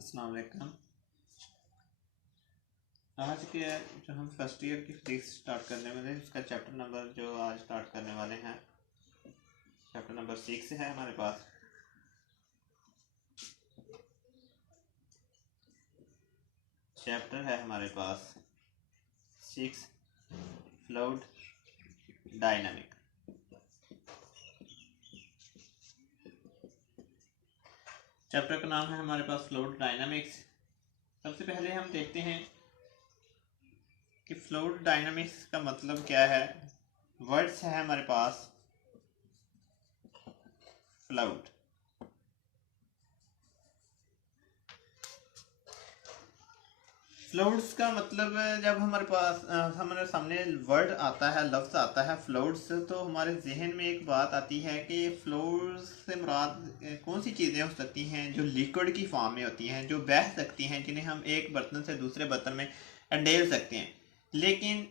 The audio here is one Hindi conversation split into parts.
अस्सलाम वालेकुम। आज के जो हम फर्स्ट ईयर की फिजिक्स स्टार्ट करने वाले हैं उसका चैप्टर नंबर जो आज स्टार्ट करने वाले हैं चैप्टर नंबर 6 है हमारे पास। चैप्टर है हमारे पास 6 फ्लूइड डायनामिक। चैप्टर का नाम है हमारे पास फ्लूइड डायनामिक्स। सबसे पहले हम देखते हैं कि फ्लूइड डायनामिक्स का मतलब क्या है। वर्ड्स है हमारे पास फ्लूइड, फ्लूइड्स का मतलब जब हमारे पास हमारे सामने वर्ड आता है, लफ्ज़ आता है फ्लूइड्स, तो हमारे जहन में एक बात आती है कि फ्लूइड्स से मुराद कौन सी चीज़ें हो सकती हैं जो लिक्विड की फॉर्म में होती हैं, जो बह सकती हैं, जिन्हें हम एक बर्तन से दूसरे बर्तन में अंडेल सकते हैं। लेकिन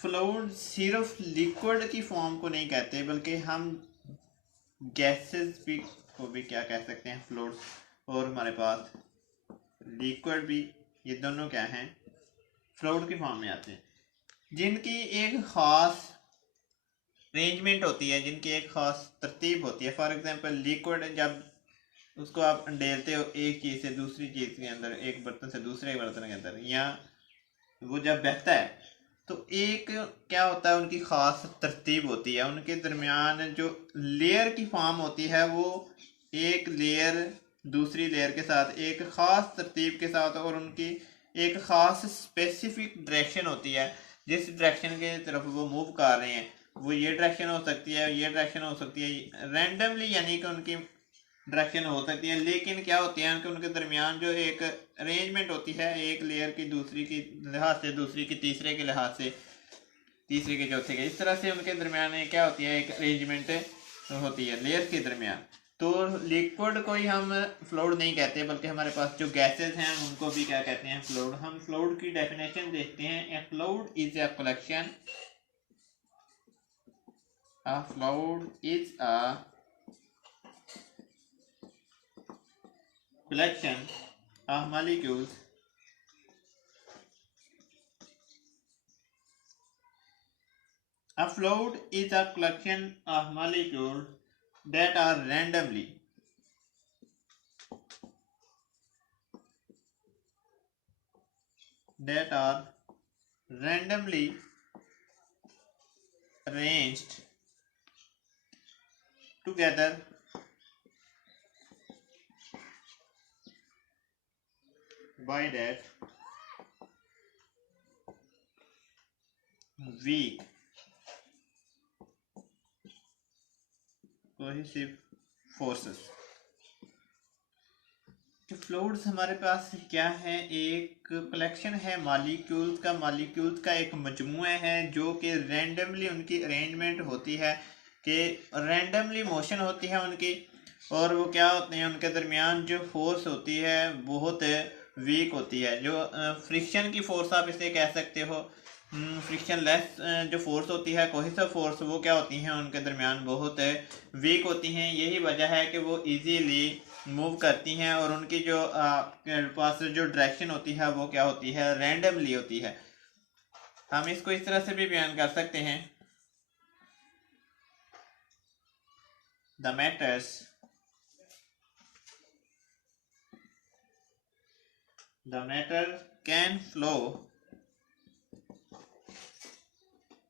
फ्लूइड सिर्फ लिक्विड की फॉर्म को नहीं कहते, बल्कि हम गैसेस भी को भी क्या कह सकते हैं, फ्लूइड्स। और हमारे पास लिक्विड भी, ये दोनों क्या हैं, फ्लूइड की फॉर्म में आते हैं, जिनकी एक ख़ास अरेंजमेंट होती है, जिनकी एक ख़ास तरतीब होती है। फॉर एग्जांपल लिक्विड जब उसको आप अंडेलते हो एक चीज़ से दूसरी चीज़ के अंदर, एक बर्तन से दूसरे बर्तन के अंदर, या वो जब बहता है तो एक क्या होता है, उनकी ख़ास तरतीब होती है। उनके दरमियान जो लेयर की फॉर्म होती है वो एक लेयर दूसरी लेयर के साथ एक ख़ास तरतीब के साथ, और उनकी एक ख़ास स्पेसिफिक डायरेक्शन होती है। जिस डायरेक्शन के तरफ वो मूव कर रहे हैं, वो ये डायरेक्शन हो सकती है, ये डायरेक्शन हो सकती है, रैंडमली, यानी कि उनकी डायरेक्शन हो सकती है। लेकिन क्या होती है कि उनके दरमियान जो एक अरेंजमेंट होती है, एक लेयर की दूसरी की लिहाज से, दूसरी की तीसरे के लिहाज से, तीसरे के चौथे के, इस तरह से उनके दरमियान क्या होती है, एक अरेंजमेंट होती है लेयर के दरमियान। तो लिक्विड को ही हम फ्लूइड नहीं कहते, बल्कि हमारे पास जो गैसेस हैं उनको भी क्या कहते हैं, फ्लूइड। हम फ्लूइड की डेफिनेशन देखते हैं। ए fluid is a collection, a fluid is a collection of molecules a fluid is a collection of molecules that are randomly arranged together by that weak cohesive forces। Fluids हमारे पास क्या है, एक कलेक्शन है मॉलिक्यूल्स का। मॉलिक्यूल्स का एक मजमूआ है जो कि रैंडमली उनकी अरेंजमेंट होती है, कि रैंडमली मोशन होती है उनकी, और वो क्या होते हैं, उनके दरमियान जो फोर्स होती है बहुत वीक होती है। जो फ्रिक्शन की फोर्स आप इसे कह सकते हो, फ्रिक्शन लेस जो फोर्स होती है, कोहेसिव फोर्स, वो क्या होती हैं, उनके दरमियान बहुत वीक होती हैं। यही वजह है कि वो इजीली मूव करती हैं, और उनकी जो पास जो डायरेक्शन होती है वो क्या होती है, रैंडमली होती है। हम इसको इस तरह से भी बयान कर सकते हैं, the matters the matter can flow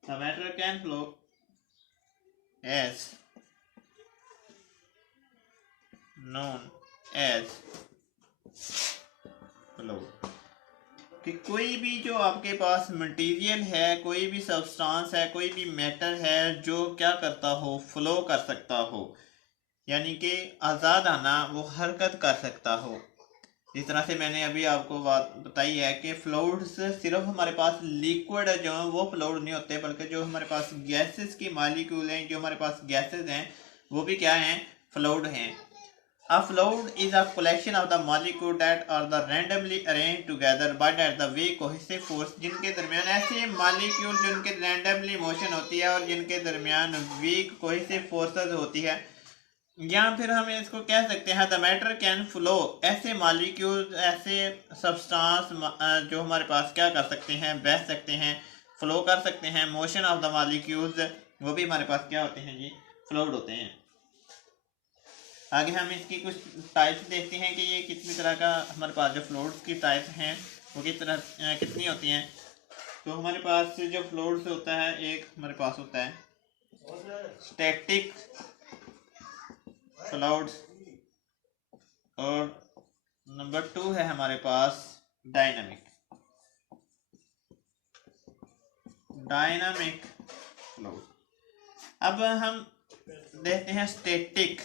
the matter can flow as known as flow। कि कोई भी जो आपके पास मटेरियल है, कोई भी सब्सटेंस है, कोई भी मैटर है जो क्या करता हो, फ्लो कर सकता हो, यानी कि आज़ाद आना, वो हरकत कर सकता हो। जिस तरह से मैंने अभी आपको बात बताई है कि फ्लूइड्स सिर्फ हमारे पास लिक्विड जो है वो फ्लूइड नहीं होते, बल्कि जो हमारे पास गैसेस की मॉलिक्यूल हैं, जो हमारे पास गैसेस हैं, वो भी क्या हैं, फ्लूइड हैं। A fluid is a collection of the molecules that are the randomly arranged together by the weak cohesive force। जिनके दरमियान ऐसे मॉलिक्यूल जिनके रैंडमली मोशन होती है और जिनके दरमियान वीक कोहेसिव फोर्सेस होती है, या फिर हम इसको कह सकते हैं द मैटर कैन फ्लो, ऐसे मालिक्यूल, ऐसे सब्सटेंस जो हमारे पास क्या कर सकते हैं, बह सकते हैं, फ्लो कर सकते हैं। मोशन ऑफ द मालिक्यूल्स, वो भी हमारे पास क्या होते हैं जी, फ्लोड होते हैं। आगे हम इसकी कुछ टाइप्स देखते हैं कि ये कितनी तरह का हमारे पास जो फ्लोड्स की टाइप्स हैं वो किस तरह कितनी होती हैं। तो हमारे पास जो फ्लोड्स होता है, एक हमारे पास होता है स्टैटिक फ्लोड्स, और नंबर 2 है हमारे पास डायनामिक फ्लोड। अब हम देखते हैं स्टैटिक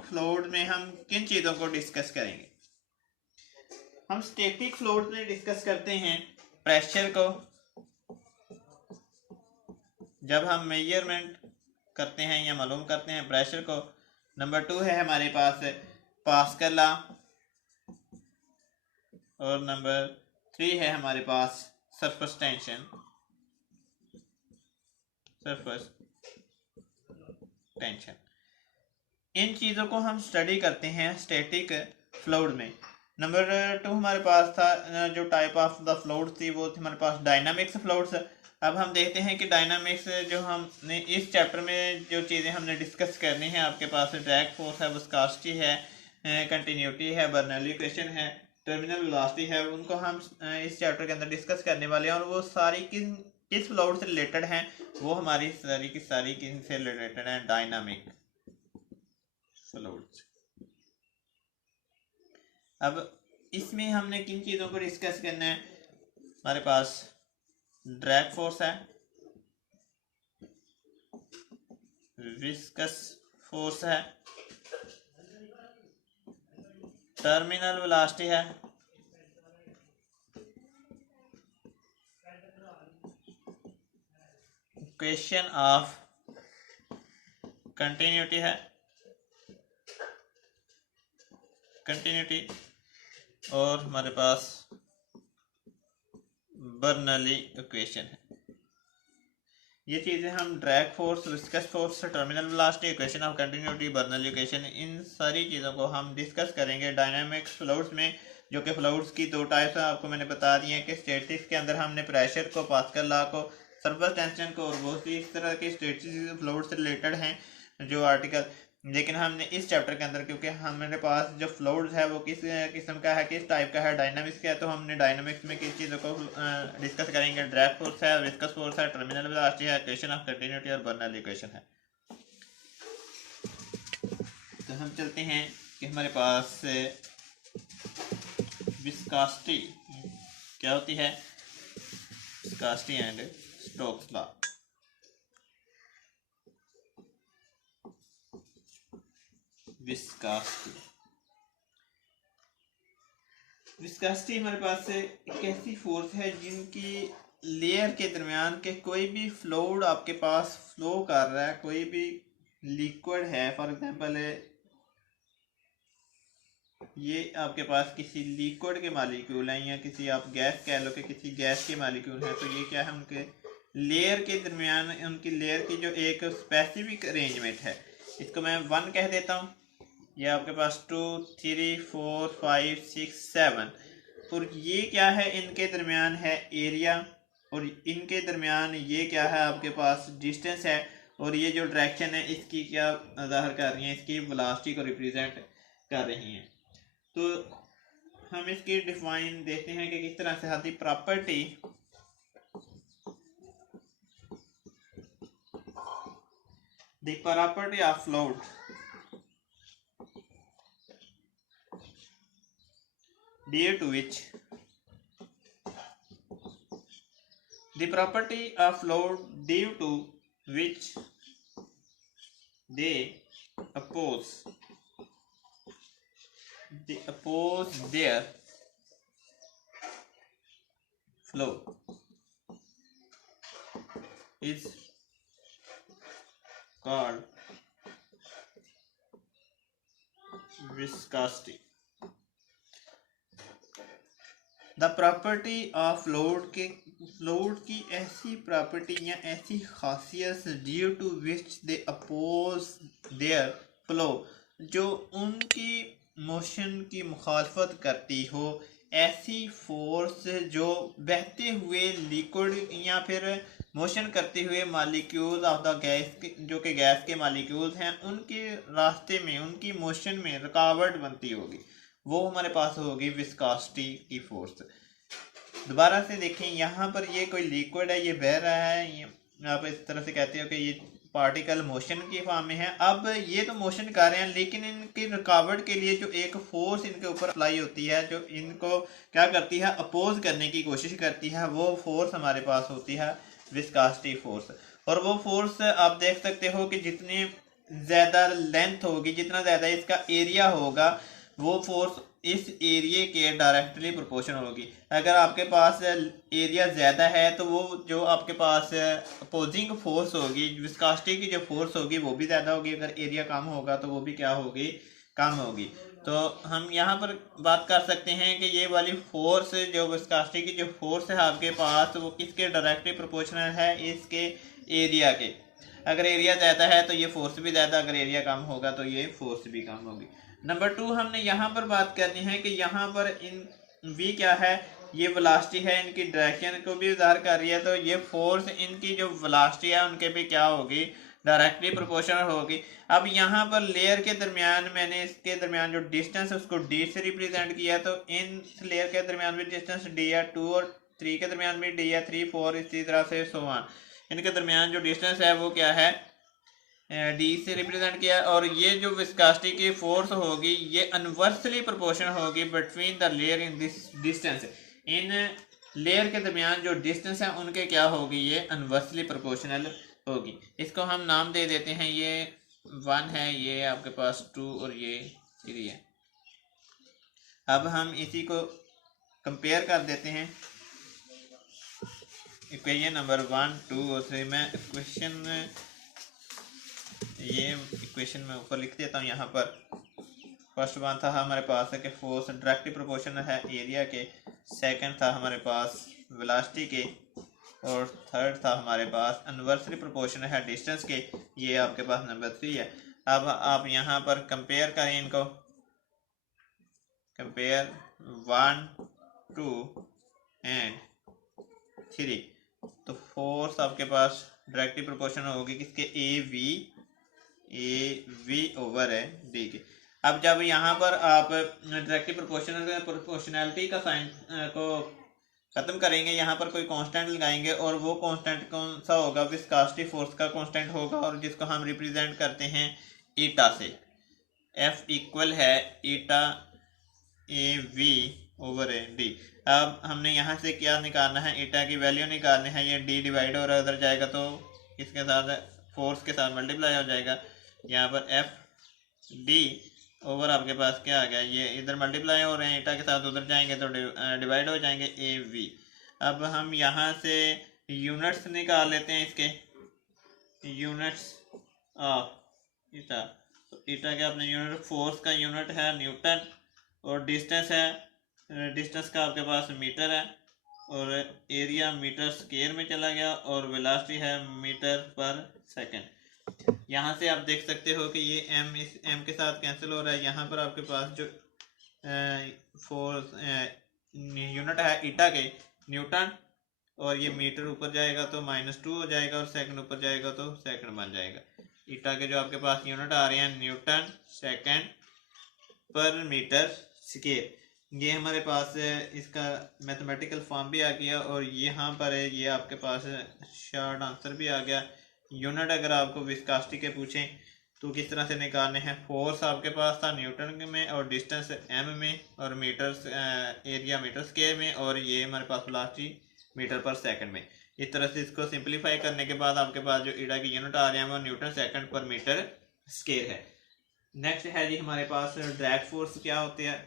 फ्लोड में हम किन चीज़ों को डिस्कस करेंगे। हम स्टैटिक फ्लोड में डिस्कस करते हैं प्रेशर को, जब हम मेजरमेंट करते हैं या मालूम करते हैं प्रेशर को। नंबर 2 है हमारे पास पास्कल लॉ, और नंबर 3 है हमारे पास सरफेस टेंशन। इन चीज़ों को हम स्टडी करते हैं स्टैटिक फ्लूइड में। नंबर 2 हमारे पास था जो टाइप ऑफ द फ्लूइड थी, वो थी हमारे पास डायनामिक्स फ्लूइड्स। अब हम देखते हैं कि डायनामिक्स जो हमने इस चैप्टर में जो चीज़ें हमने डिस्कस करनी है, आपके पास ड्रैग फोर्स है, विस्कोसिटी है, कंटिन्यूटी है, बर्नौली इक्वेशन है, टर्मिनल वेलोसिटी है, उनको हम इस चैप्टर के अंदर डिस्कस करने वाले हैं। और वो सारी किस फ्लूइड से रिलेटेड हैं, वो हमारी सारी की सारी किन से रिलेटेड हैं, डायनामिक फ्लूइड्स। अब इसमें हमने किन चीज़ों को डिस्कस करना है, हमारे पास ड्रैग फोर्स है, विस्कस फोर्स है, टर्मिनल वेलोसिटी है, इक्वेशन ऑफ कंटिन्यूटी है, और हमारे पास बर्नौली इक्वेशन है। ये चीज़ें हम drag force, viscous force, terminal velocity, equation of continuity, Bernoulli equation, इन सारी चीज़ों को हम डिस्कस करेंगे डायनामिक्स फ्लूइड्स में, जो कि फ्लूइड्स की 2 टाइप्स हैं, आपको मैंने बता दी हैं कि स्टैटिक्स के अंदर हमने प्रेशर को, पास्कल लॉ को, सरफेस टेंशन को, और बहुत सी इस तरह के स्टैटिक्स फ्लूइड से रिलेटेड हैं जो आर्टिकल। लेकिन हमने इस चैप्टर के अंदर, क्योंकि हमारे पास जो फ्लूइड्स है वो किस किस्म का है, किस टाइप का है, डायनामिक्स का है, तो हमने डायनामिक्स में किस चीज़ों को डिस्कस करेंगे। ड्रैग फोर्स है, विस्कस फोर्स है, टर्मिनल वेलोसिटी है, इक्वेशन ऑफ कंटिन्यूटी और बर्नौली इक्वेशन है। तो हम चलते हैं कि हमारे पास विस्कोसिटी क्या होती है, viscosity and Stokes law. Viscosity हमारे पास एक ऐसी फोर्स है जिनकी लेयर के दरमियान के कोई भी फ्लूइड आपके पास फ्लो कर रहा है, कोई भी लिक्विड है, फॉर एग्जांपल ये आपके पास किसी लिक्विड के मालिक्यूल हैं, या किसी आप गैस कह लो कि किसी गैस के मालिक्यूल हैं, तो ये क्या है, उनके लेयर के दरमियान, उनकी लेयर की जो एक स्पेसिफिक अरेंजमेंट है, इसको मैं 1 कह देता हूँ। ये आपके पास 2, 3, 4, 5, 6, 7, और ये क्या है, इनके दरमियान है एरिया, और इनके दरमियान ये क्या है, आपके पास डिस्टेंस है, और ये जो डायरेक्शन है इसकी क्या ज़ाहिर कर रही है, इसकी वेलोसिटी को रिप्रेजेंट कर रही हैं। तो हम इसकी डिफाइन देखते हैं कि किस तरह से आती property the property of fluid due to which the property of fluid due to which they oppose their flow is called viscosity. The property of fluid की ऐसी प्रॉपर्टी या ऐसी खासियत due to which they oppose their flow, जो उनकी मोशन की मुखालफत करती हो, ऐसी फोर्स जो बहते हुए लिक्विड या फिर मोशन करते हुए मालिक्यूल्स ऑफ द गैस, जो कि गैस के मालिक्यूल्स हैं, उनके रास्ते में, उनकी मोशन में रुकावट बनती होगी, वो हमारे पास होगी विस्कोसिटी की फोर्स। दोबारा से देखें, यहाँ पर ये कोई लिक्विड है, ये बह रहा है, आप इस तरह से कहते हो कि ये पार्टिकल मोशन की फॉर्म में है। अब ये तो मोशन कर रहे हैं, लेकिन इनकी रुकावट के लिए जो एक फोर्स इनके ऊपर अप्लाई होती है, जो इनको क्या करती है, अपोज करने की कोशिश करती है, वो फोर्स हमारे पास होती है विस्कोसिटी फोर्स। और वो फोर्स आप देख सकते हो कि जितनी ज़्यादा लेंथ होगी, जितना ज़्यादा इसका एरिया होगा, वो फोर्स इस एरिया के डायरेक्टली प्रोपोर्शनल होगी। अगर आपके पास एरिया ज़्यादा है तो वो जो आपके पास अपोजिंग फोर्स होगी, विस्कोसिटी की जो फोर्स होगी वो भी ज़्यादा होगी। अगर एरिया कम होगा तो वो भी क्या होगी, कम होगी। तो हम यहाँ पर बात कर सकते हैं कि ये वाली फोर्स, जो विस्कोसिटी की जो फोर्स है आपके पास, वो किसके डायरेक्टली प्रोपोर्शनल है, इसके एरिया के। अगर एरिया ज़्यादा है तो ये फोर्स भी ज़्यादा, अगर एरिया कम होगा तो ये फोर्स भी कम होगी। नंबर 2 हमने यहाँ पर बात करनी है कि यहाँ पर इन वी क्या है, ये वेलोसिटी है, इनकी डायरेक्शन को भी ज़ाहिर कर रही है। तो ये फोर्स इनकी जो वेलोसिटी है उनके भी क्या होगी, डायरेक्टली प्रोपोर्शनल होगी। अब यहाँ पर लेयर के दरमियान, मैंने इसके दरमियान जो डिस्टेंस है उसको डी से रिप्रेजेंट किया, तो इन लेयर के दरमियान भी डिस्टेंस डी है, 2 और 3 के दरमियान भी डी है, 3 4 इसी तरह से सो ऑन। इनके दरमियान जो डिस्टेंस है वो क्या है, डी से रिप्रेजेंट किया। और ये जो विस्कोसिटी की फोर्स होगी ये अनवर्सली प्रोपोर्शनल होगी between the layer in this distance, in layer के दरमियान जो डिस्टेंस है उनके क्या होगी, ये अनवर्सली प्रोपोर्शनल होगी। इसको हम नाम दे देते हैं, ये 1 है, ये आपके पास 2 और ये 3 है। अब हम इसी को कंपेयर कर देते हैं, इक्वेशन नंबर 1 2 और 3 में इक्वेशन, ये इक्वेशन में ऊपर लिख देता हूँ। यहाँ पर फर्स्ट वन था हमारे पास है कि फोर्स डायरेक्टली प्रोपोर्शनल है एरिया के, सेकंड था हमारे पास वेलोसिटी के, और थर्ड था हमारे पास इनवर्सली प्रोपोर्शनल है डिस्टेंस के। ये आपके पास नंबर 3 है। अब आप यहाँ पर कंपेयर करें इनको, कंपेयर 1 2 एंड 3, तो फोर्स आपके पास डायरेक्टली प्रोपोर्शनल होगी किसके, ए वी ओवर है डी के। अब जब यहाँ पर आप डायरेक्टली प्रोपोर्शनैलिटी का साइन को खत्म करेंगे, यहाँ पर कोई कांस्टेंट लगाएंगे, और वो कांस्टेंट कौन सा होगा, विस्कोसिटी फोर्स का कांस्टेंट होगा, और जिसको हम रिप्रेजेंट करते हैं ईटा से। एफ इक्वल है eta A V over A D. अब हमने यहाँ से क्या निकालना है, ईटा की वैल्यू निकालनी है। ये डी डिवाइड और उधर जाएगा तो इसके साथ फोर्स के साथ मल्टीप्लाई हो जाएगा। यहाँ पर एफ डी ओवर आपके पास क्या आ गया, ये इधर मल्टीप्लाई हो रहे हैं, ईटा के साथ उधर जाएंगे तो डिवाइड हो जाएंगे, ए वी। अब हम यहाँ से यूनिट्स निकाल लेते हैं इसके, यूनिट्स ऑफ ईटा। तो ईटा के अपने यूनिट, फोर्स का यूनिट है न्यूटन, और डिस्टेंस है, डिस्टेंस का आपके पास मीटर है, और एरिया मीटर स्क्वायर में चला गया, और वेलोसिटी है मीटर पर सेकंड। यहाँ से आप देख सकते हो कि ये m इस m के साथ कैंसिल हो रहा है। यहाँ पर आपके पास जो फोर्स यूनिट है ईटा के न्यूटन, और ये मीटर ऊपर जाएगा तो -2 हो जाएगा, और सेकंड ऊपर जाएगा तो सेकंड बन जाएगा। ईटा के जो आपके पास यूनिट आ रहे हैं न्यूटन सेकंड पर मीटर स्क्वायर, ये हमारे पास इसका मैथमेटिकल फॉर्म भी आ गया, और यहाँ पर है ये आपके पास शॉर्ट आंसर भी आ गया। यूनिट अगर आपको विस्कोसिटी के पूछें तो किस तरह से निकालने हैं, फोर्स आपके पास था न्यूटन में, और डिस्टेंस एम में, और मीटर एरिया मीटर स्क्वायर में, और ये हमारे पास वेलोसिटी मीटर पर सेकंड में। इस तरह से इसको सिंप्लीफाई करने के बाद आपके पास जो ईटा की यूनिट आ रहे हैं वो न्यूटन सेकंड पर मीटर स्क्वायर है। नेक्स्ट है जी हमारे पास ड्रैग फोर्स क्या होते हैं।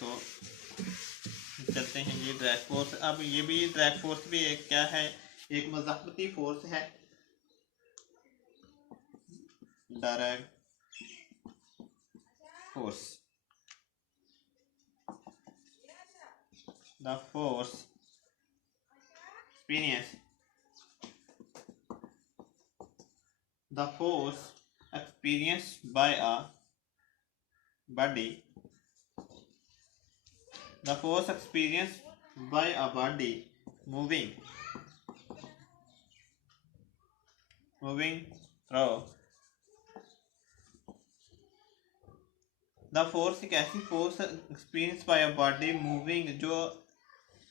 तो चलते हैं जी ड्रैग फोर्स। अब ये भी ड्रैग फोर्स भी एक क्या है, एक मज़ाक़ती फोर्स है, drag force. The force experience the force experienced by a body, the force experienced by a body moving through, the force एक ऐसी force experience by a body moving, जो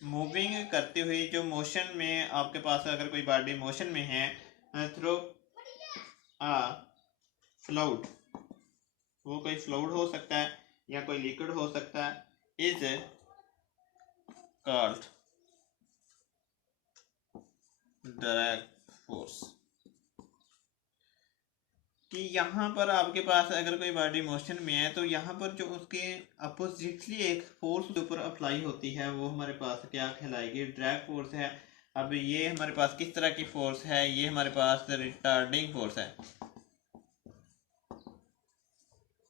मूविंग करती हुई, जो मोशन में आपके पास अगर कोई बॉडी मोशन में है, थ्रू अ फ्लूइड, वो कोई फ्लूइड हो सकता है या कोई लिक्विड हो सकता है, इज कॉल्ड डायरेक्ट फोर्स। कि यहाँ पर आपके पास अगर कोई बॉडी मोशन में है तो यहाँ पर जो उसके अपोजिटली एक फोर्स ऊपर अप्लाई होती है वो हमारे पास क्या कहलाएगी, ड्रैग फोर्स है। अब ये हमारे पास किस तरह की फोर्स है, ये हमारे पास रिटार्डिंग फोर्स है,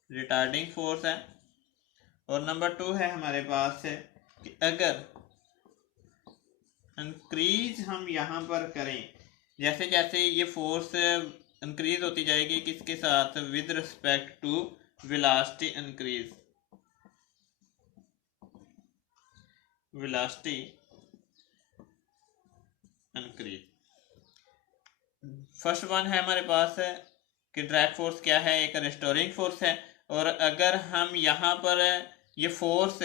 रिटार्डिंग फोर्स है। और नंबर 2 है हमारे पास है कि अगर इंक्रीज हम यहाँ पर करें, जैसे जैसे ये फोर्स इंक्रीज होती जाएगी, किसके साथ, with respect to velocity increase, velocity increase. First one है हमारे पास है कि ड्रैग फोर्स क्या है, एक रेस्टोरिंग फोर्स है। और अगर हम यहाँ पर ये फोर्स,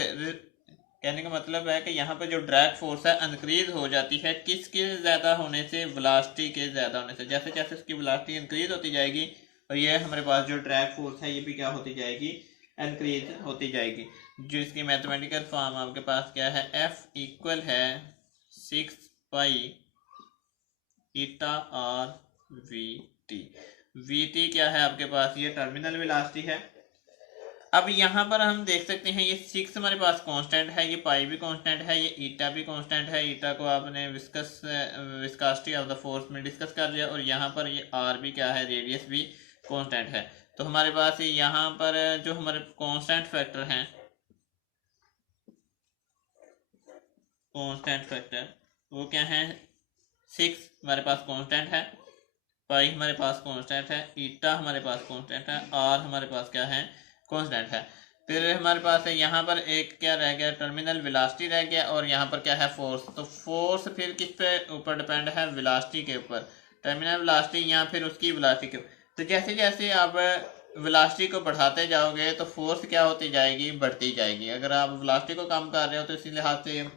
कहने का मतलब है कि यहाँ पर जो ड्रैग फोर्स है इंक्रीज हो जाती है, किसके ज़्यादा होने से, वेलोसिटी के ज़्यादा होने से। जैसे जैसे उसकी वेलोसिटी इंक्रीज होती जाएगी और ये हमारे पास जो ड्रैग फोर्स है ये भी क्या होती जाएगी, इंक्रीज होती जाएगी। जो इसकी मैथमेटिकल फॉर्म आपके पास क्या है, F इक्वल है 6 पाई ईटा और वी टी क्या है आपके पास, ये टर्मिनल वेलोसिटी है। अब यहाँ पर हम देख सकते हैं ये 6 हमारे पास कांस्टेंट है, ये पाई भी कांस्टेंट है, ये ईटा भी कांस्टेंट है। ईटा को आपने विस्कोसिटी ऑफ द फोर्स में डिस्कस कर लिया। और यहाँ पर ये आर भी क्या है, रेडियस भी कांस्टेंट है। तो हमारे पास यहाँ पर जो हमारे कांस्टेंट फैक्टर हैं, कांस्टेंट फैक्टर वो क्या है, 6 हमारे पास कांस्टेंट है, पाई हमारे पास कांस्टेंट है, ईटा हमारे पास कांस्टेंट है, आर हमारे पास क्या है, कांस्टेंट है। फिर हमारे पास है यहाँ पर एक क्या रह गया, टर्मिनल वेलोसिटी रह गया। और यहाँ पर क्या है, फोर्स। तो फोर्स फिर किस पे ऊपर डिपेंड है, वेलोसिटी के ऊपर, टर्मिनल वेलोसिटी या फिर उसकी वेलोसिटी के ऊपर। तो जैसे जैसे आप वेलोसिटी को बढ़ाते जाओगे तो फोर्स क्या होती जाएगी, बढ़ती जाएगी। अगर आप वेलोसिटी को कम कर रहे हो तो इसी लिहाज से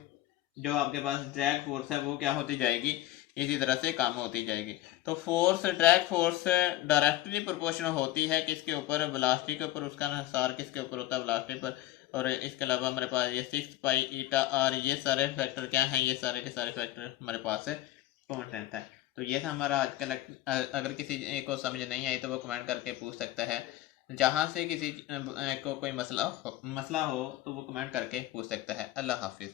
जो आपके पास ड्रैग फोर्स है वो क्या होती जाएगी, इसी तरह से कम होती जाएगी। तो force, drag force directly proportional होती है किसके ऊपर, वेलोसिटी के ऊपर, उसका हिसार किसके ऊपर होता है, वेलोसिटी पर। और इसके अलावा हमारे पास ये 6 पाई ईटा आर, ये सारे फैक्टर क्या हैं, ये सारे के सारे फैक्टर हमारे पास कांस्टेंट है। तो ये था हमारा आज का अगर किसी को समझ नहीं आई तो वो कमेंट करके पूछ सकता है। जहाँ से किसी को कोई मसला हो तो वो कमेंट करके पूछ सकता है। अल्लाह हाफिज़।